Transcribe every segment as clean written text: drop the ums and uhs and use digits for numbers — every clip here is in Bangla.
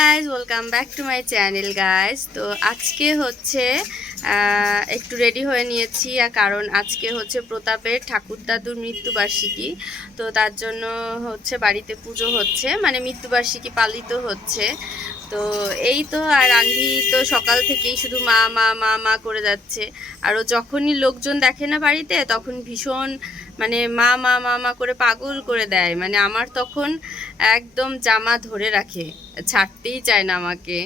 Guys, welcome back to my channel guys. তো আজকে হচ্ছে একটু রেডি হয়ে নিয়েছি, আর কারণ আজকে হচ্ছে প্রতাপের ঠাকুরদাদুর মৃত্যুবার্ষিকী। তো তার জন্য হচ্ছে বাড়িতে পুজো হচ্ছে, মানে মৃত্যুবার্ষিকী পালিত হচ্ছে। তো এই তো, আর আন্টি তো সকাল থেকেই শুধু মা মা মা মা করে যাচ্ছে। আর ও যখনই লোকজন দেখে না বাড়িতে, তখন ভীষণ মানে মা মা মা মা করে পাগল করে দেয়। মানে আমার তখন একদম জামা ধরে রাখে, ছাড়তেই চায় না আমাকে।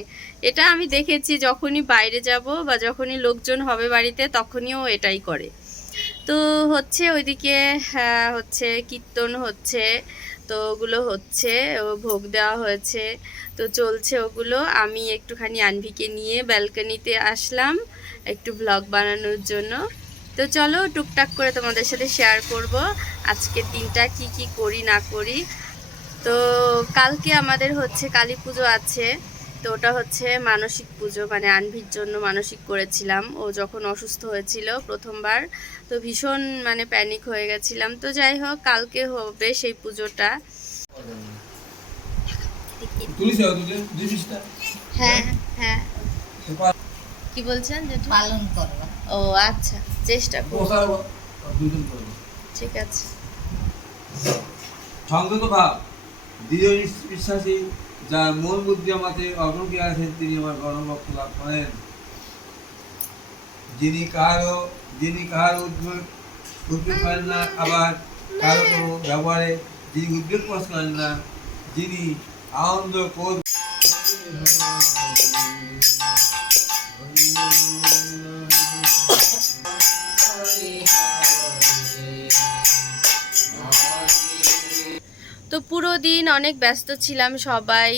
এটা আমি দেখেছি, যখনই বাইরে যাব বা যখনই লোকজন হবে বাড়িতে, তখনই ও এটাই করে। তো হচ্ছে ওইদিকে হচ্ছে কীর্তন হচ্ছে, তো ওগুলো হচ্ছে, ও ভোগ দেওয়া হয়েছে, তো চলছে ওগুলো। আমি একটুখানি আনভিকে নিয়ে ব্যালকনিতে আসলাম একটু ব্লগ বানানোর জন্য। তো চলো টুকটাক করে তোমাদের সাথে শেয়ার করব আজকের দিনটা কি কি করি না করি। তো কালকে আমাদের হচ্ছে কালী পুজো আছে। তো ওটা হচ্ছে মানসিক পুজো, মানে আনভির জন্য মানসিক করেছিলাম ও যখন অসুস্থ হয়েছিল প্রথমবার। তো ভীষণ মানে প্যানিক হয়ে গেছিলাম। তো যাই হোক, কালকে হবে সেই পুজোটা। হ্যাঁ হ্যাঁ, কি বলছেন যে পালন করবা? ও আচ্ছা, চেষ্টা করব, ঠিক আছে। সংযত ভাব, দৃঢ় বিশ্বাসী, যার মন বুদ্ধি আমাতে অগ্রগী আছেন, তিনি আমার গণভক্ত লাভ করেন। যিনি কারো উদ্বেগ করেন না, আবার কারো কোনো ব্যবহারে যিনি উদ্বেগ প্রকাশ করেন না, যিনি আনন্দ ক্রোধ তো পুরো দিন অনেক ব্যস্ত ছিলাম সবাই,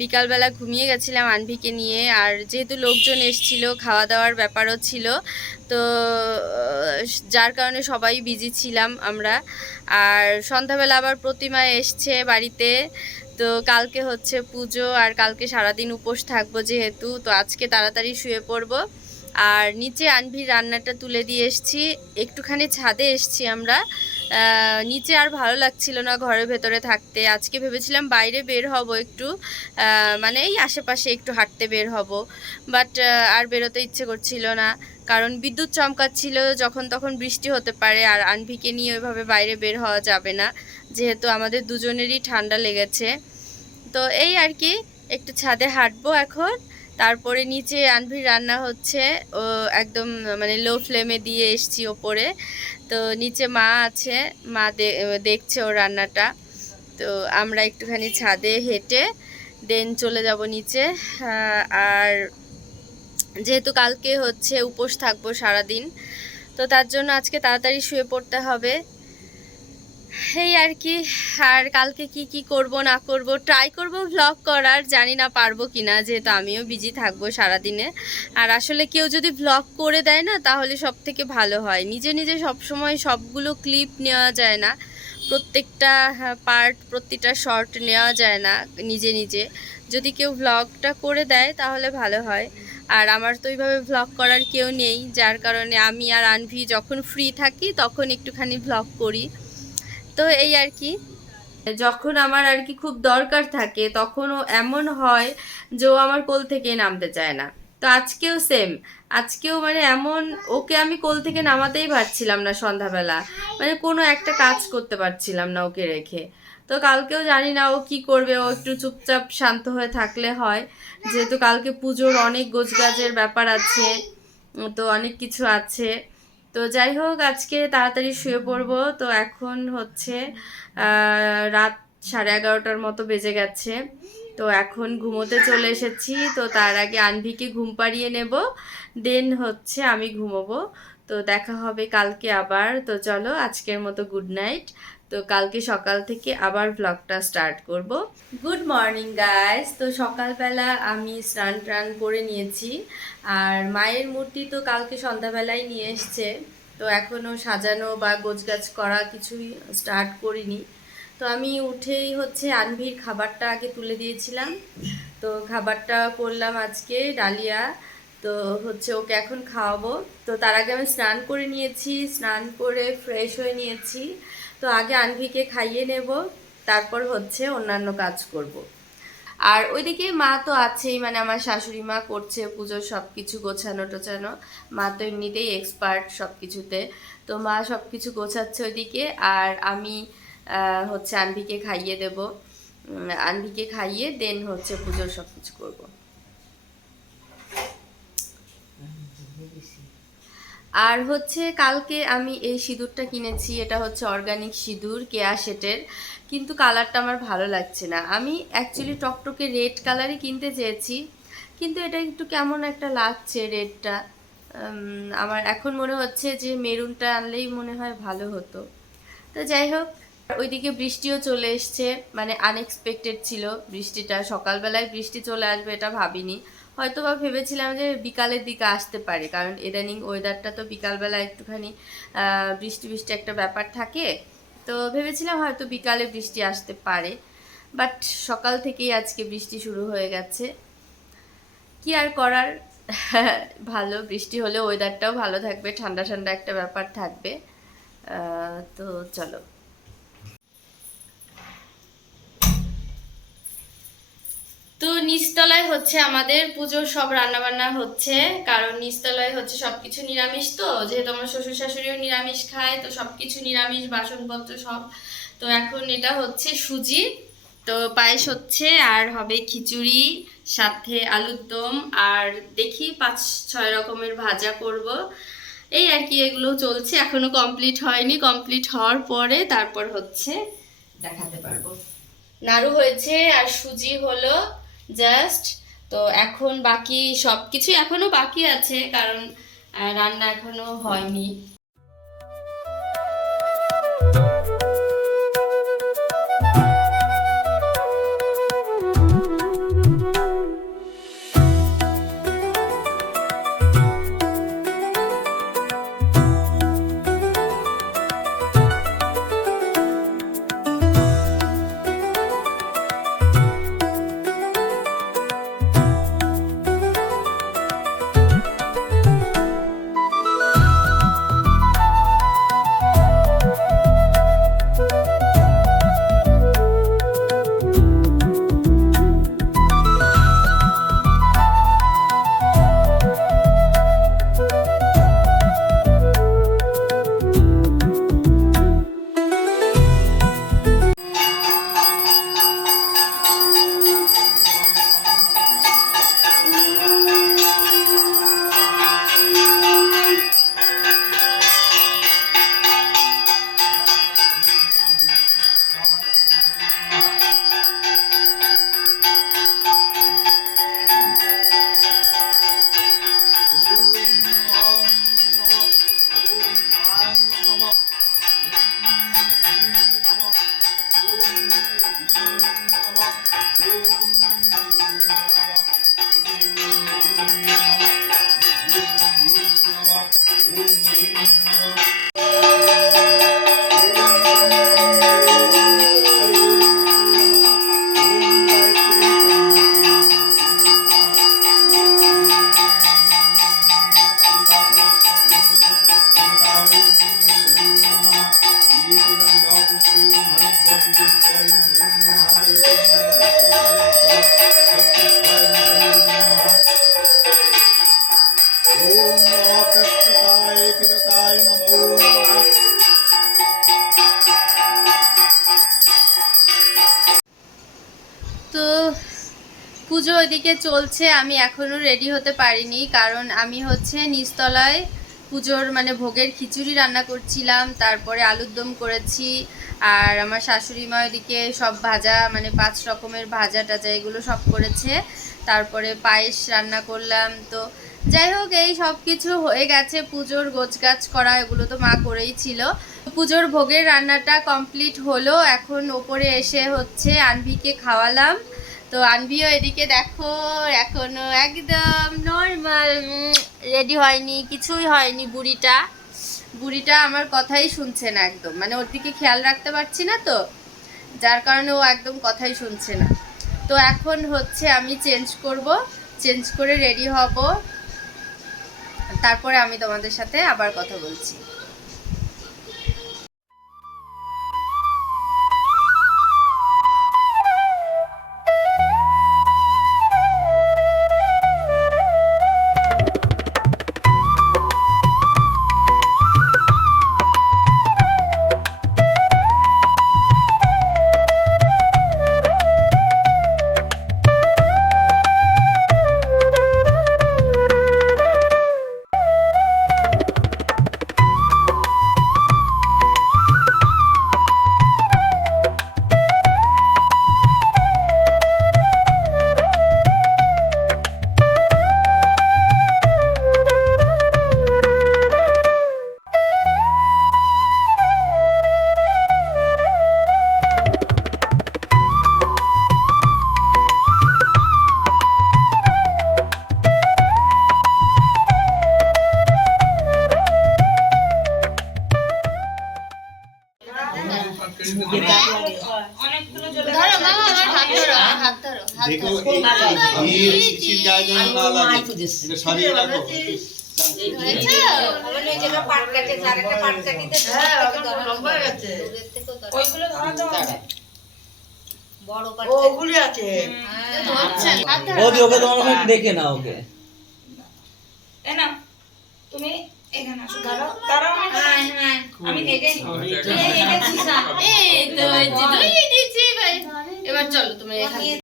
বিকালবেলা ঘুমিয়ে গেছিলাম আনভিকে নিয়ে। আর যেহেতু লোকজন এসেছিল, খাওয়া দাওয়ার ব্যাপারও ছিল, তো যার কারণে সবাই বিজি ছিলাম আমরা। আর সন্ধ্যাবেলা আবার প্রতিমা এসছে বাড়িতে। তো কালকে হচ্ছে পুজো, আর কালকে সারাদিন উপোস থাকবো যেহেতু, তো আজকে তাড়াতাড়ি শুয়ে পড়বো। আর নিচে আনভির রান্নাটা তুলে দিয়ে এসছি, একটুখানি ছাদে এসছি আমরা। নিচে আর ভালো লাগছিল না ঘরের ভেতরে থাকতে। আজকে ভেবেছিলাম বাইরে বের হব একটু, মানে এই আশেপাশে একটু হাঁটতে বের হব, বাট আর বেরোতে ইচ্ছে করছিল না, কারণ বিদ্যুৎ চমকাচ্ছিল, যখন তখন বৃষ্টি হতে পারে। আর আনভিকে নিয়ে ওইভাবে বাইরে বের হওয়া যাবে না, যেহেতু আমাদের দুজনেরই ঠান্ডা লেগেছে। তো এই আর কি, একটু ছাদে হাঁটবো এখন। তারপরে নিচে আনভির রান্না হচ্ছে, ও একদম মানে লো ফ্লেমে দিয়ে এসছি ওপরে। তো নিচে মা আছে, মা দেখছে ওর রান্নাটা। তো আমরা একটুখানি ছাদে হেঁটে দেন চলে যাব নিচে। আর যেহেতু কালকে হচ্ছে উপোস থাকবো সারাদিন, তো তার জন্য আজকে তাড়াতাড়ি শুয়ে পড়তে হবে, এই আর কি। আর কালকে কি কি করব না করব, ট্রাই করব ভ্লগ করার, জানি না পারবো কিনা, যেহেতু আমিও বিজি থাকবো সারাদিনে। আর আসলে কেউ যদি ভ্লগ করে দেয় না, তাহলে সব থেকে ভালো হয়। নিজে নিজে সবসময় সবগুলো ক্লিপ নেওয়া যায় না, প্রত্যেকটা পার্ট প্রতিটা শর্ট নেওয়া যায় না নিজে নিজে। যদি কেউ ভ্লগটা করে দেয় তাহলে ভালো হয়। আর আমার তো ওইভাবে ভ্লগ করার কেউ নেই, যার কারণে আমি আর আনভি যখন ফ্রি থাকি তখন একটুখানি ভ্লগ করি। তো এই আর কি, যখন আমার আর কি খুব দরকার থাকে, তখনও এমন হয় যে ও আমার কোল থেকে নামতে চায় না। তো আজকেও সেম, আজকেও মানে এমন, ওকে আমি কোল থেকে নামাতেই পারছিলাম না সন্ধ্যাবেলা, মানে কোনো একটা কাজ করতে পারছিলাম না ওকে রেখে। তো কালকেও জানি না ও কি করবে, ও একটু চুপচাপ শান্ত হয়ে থাকলে হয়, যেহেতু কালকে পুজোর অনেক গোছগাছের ব্যাপার আছে, তো অনেক কিছু আছে। তো যাই হোক, আজকে তাড়াতাড়ি শুয়ে পড়বো। তো এখন হচ্ছে রাত 11:30 মতো বেজে গেছে। তো এখন ঘুমোতে চলে এসেছি। তো তার আগে আনভিকে ঘুম পাড়িয়ে নেব, দেন হচ্ছে আমি ঘুমোবো। তো দেখা হবে কালকে আবার। তো চলো আজকের মতো গুড নাইট। তো কালকে সকাল থেকে আবার ব্লগটা স্টার্ট করব। Good morning guys. তো সকালবেলা আমি স্নান টান করে নিয়েছি, আর মায়ের মূর্তি তো কালকে সন্ধ্যাবেলায় নিয়ে এসছে। তো এখনও সাজানো বা গোছগাছ করা কিছুই স্টার্ট করিনি। তো আমি উঠেই হচ্ছে আনভির খাবারটা আগে তুলে দিয়েছিলাম। তো খাবারটা করলাম আজকে ডালিয়া। তো হচ্ছে ওকে এখন খাওয়াবো। তো তার আগে আমি স্নান করে নিয়েছি, স্নান করে ফ্রেশ হয়ে নিয়েছি। তো আগে আনভিকে খাইয়ে নেব, তারপর হচ্ছে অন্যান্য কাজ করব। আর ওইদিকে মা তো আছেই, মানে আমার শাশুড়ি মা করছে পুজোর সব কিছু গোছানো টোছানো। মা তো এমনিতেই এক্সপার্ট সব কিছুতে, তো মা সব কিছু গোছাচ্ছে ওইদিকে। আর আমি হচ্ছে আনভিকে খাইয়ে দেব, আনভিকে খাইয়ে দেন হচ্ছে পুজোর সব কিছু করবো। আর হচ্ছে কালকে আমি এই সিঁদুরটা কিনেছি, এটা হচ্ছে অর্গানিক সিঁদুর কেয়া শেটের, কিন্তু কালারটা আমার ভালো লাগছে না। আমি অ্যাকচুয়ালি টকটকে রেড কালারই কিনতে চেয়েছি, কিন্তু এটা একটু কেমন একটা লাগছে রেডটা। আমার এখন মনে হচ্ছে যে মেরুনটা আনলেই মনে হয় ভালো হতো। তো যাই হোক, ওইদিকে বৃষ্টিও চলে এসছে, মানে আনএক্সপেক্টেড ছিল বৃষ্টিটা। সকালবেলায় বৃষ্টি চলে আসবে এটা ভাবিনি, হয়তো বা ভেবেছিলাম যে বিকালের দিকে আসতে পারে, কারণ ইদানিং ওয়েদারটা তো বিকালবেলা একটুখানি বৃষ্টি বৃষ্টি একটা ব্যাপার থাকে, তো ভেবেছিলাম হয়তো বিকালে বৃষ্টি আসতে পারে। বাট সকাল থেকেই আজকে বৃষ্টি শুরু হয়ে গেছে, কি আর করার। ভালো, বৃষ্টি হলে ওয়েদারটাও ভালো থাকবে, ঠান্ডা ঠান্ডা একটা ব্যাপার থাকবে। তো চলো। তো নিচতলায় হচ্ছে আমাদের পুজোর সব রান্নাবান্না হচ্ছে, কারণ নিচতলায় হচ্ছে সবকিছু নিরামিষ, তো যেহেতু আমার শ্বশুর শাশুড়িও নিরামিষ খায়, তো সবকিছু নিরামিষ, বাসনপত্র সব। তো এখন এটা হচ্ছে সুজি, তো পায়েস হচ্ছে, আর হবে খিচুড়ি, সাথে আলুর দম, আর দেখি 5-6 রকমের ভাজা করব। এই আর কি, এগুলো চলছে, এখনো কমপ্লিট হয়নি। কমপ্লিট হওয়ার পরে তারপর হচ্ছে দেখাতে পারবো। নাড়ু হয়েছে আর সুজি হলো জাস্ট। তো এখন বাকি সব কিছু এখনো বাকি আছে, কারণ রান্না এখনো হয়নি। তো পুজো ওইদিকে চলছে, আমি এখনো রেডি হতে পারিনি, কারণ আমি হচ্ছে নিচতলায় পুজোর মানে ভোগের খিচুড়ি রান্না করছিলাম, তারপরে আলুর দম করেছি, আর আমার শাশুড়ি মা ওইদিকে সব ভাজা মানে 5 রকমের ভাজা টাজা এগুলো সব করেছে, তারপরে পায়েস রান্না করলাম। তো যাই হোক, এই সব কিছু হয়ে গেছে, পুজোর গোছগাছ করা এগুলো তো মা করেই ছিল। পুজোর ভোগের রান্নাটা কমপ্লিট হলো, এখন ওপরে এসে হচ্ছে আনভিকে খাওয়ালাম। তো আনভিও এদিকে দেখো এখনো একদম নর্মাল, রেডি হয়নি, কিছুই হয়নি। বুড়িটা আমার কথাই শুনছে না একদম, মানে ওর দিকে খেয়াল রাখতে পারছি না, তো যার কারণে ও একদম কথাই শুনছে না। তো এখন হচ্ছে আমি চেঞ্জ করে রেডি হব, তারপরে আমি তোমাদের সাথে আবার কথা বলছি। শিশির গায়ে যেন না লাগে এটা সরিয়ে রাখো। ওকে তোমার দেখে না ওকে তুমি এখানে আসো, দাঁড়াও দাঁড়াও, আমি দেখে এবার চলো তুমি এখানে।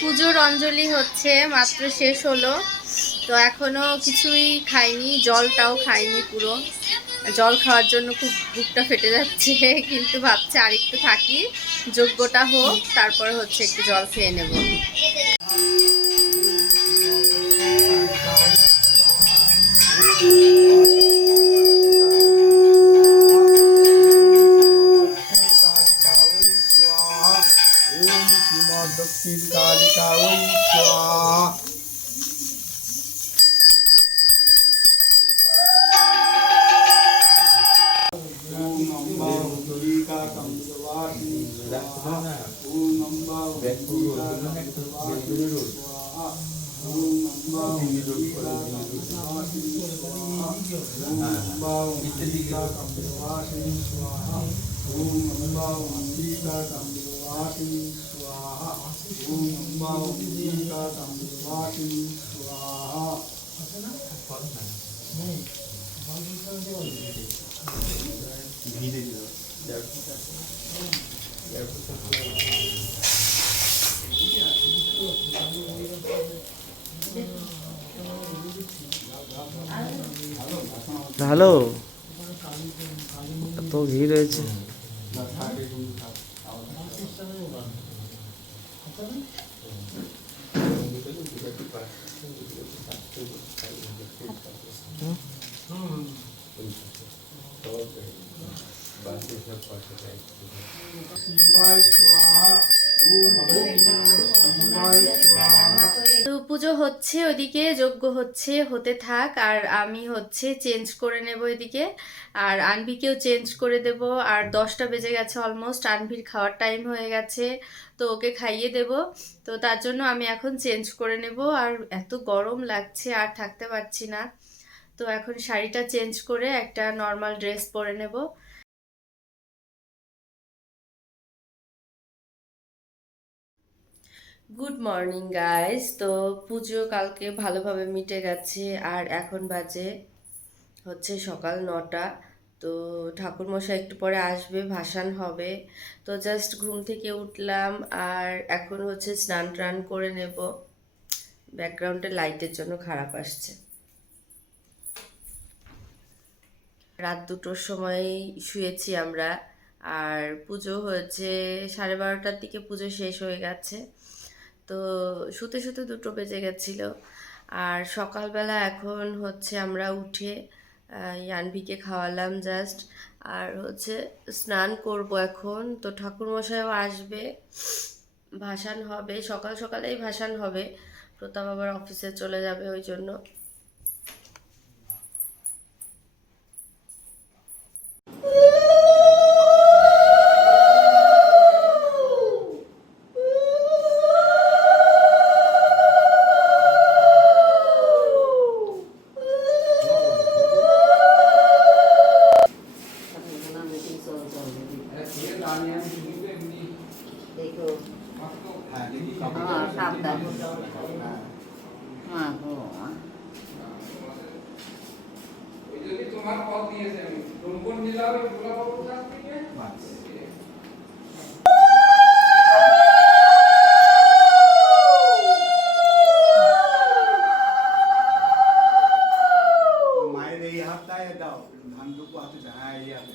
পুজোর অঞ্জলি হচ্ছে, মাত্র শেষ হলো। তো এখনো কিছুই খাইনি, জলটাও খাইনি পুরো। জল খাওয়ার জন্য খুব বুকটা ফেটে যাচ্ছে, কিন্তু ভাবছি আর একটু থাকি, যজ্ঞটা হোক, তারপর হচ্ছে একটু জল খেয়ে নেব। দক্ষিণ কালিকা ওই স্বাহা। হ্যালো, এত ভিড় হয়েছে। তো পুজো হচ্ছে ওইদিকে, যজ্ঞ হচ্ছে, হতে থাক। আর আমি হচ্ছে চেঞ্জ করে নেব এদিকে, আর আনভিকেও চেঞ্জ করে দেব। আর 10টা বেজে গেছে অলমোস্ট, আনভির খাওয়ার টাইম হয়ে গেছে, তো ওকে খাইয়ে দেব। তো তার জন্য আমি এখন চেঞ্জ করে নেব। আর এত গরম লাগছে, আর থাকতে পারছি না। তো এখন শাড়িটা চেঞ্জ করে একটা নর্মাল ড্রেস পরে নেব। Good morning guys. তো পুজো কালকে ভালোভাবে মিটে গেছে, আর এখন বাজে হচ্ছে সকাল 9টা। তো ঠাকুরমশাই একটু পরে আসবে, ভাসান হবে। তো জাস্ট ঘুম থেকে উঠলাম, আর এখন হচ্ছে স্নান টান করে নেব। ব্যাকগ্রাউন্ডে লাইটের জন্য খারাপ আসছে। রাত 2টোর সময় শুয়েছি আমরা, আর পুজো হয়েছে 12:30টার দিকে, পুজো শেষ হয়ে গেছে। তো শুতে শুতে 2টো বেজে গেছিল। আর সকালবেলা এখন হচ্ছে আমরা উঠে ইয়ানভিকে খাওয়ালাম জাস্ট, আর হচ্ছে স্নান করব এখন। তো ঠাকুরমশাইও আসবে, ভাসান হবে, সকাল সকালেই ভাসান হবে। প্রতাপ আবার অফিসে চলে যাবে, ওই জন্য। তোমার পথ দিয়েছে আমি কোন জেলা গোলাপপুর কাছ থেকে মায়ের এই হাতটায় দাও, ধান টুকু হাতে, হ্যাঁ এই হাতে।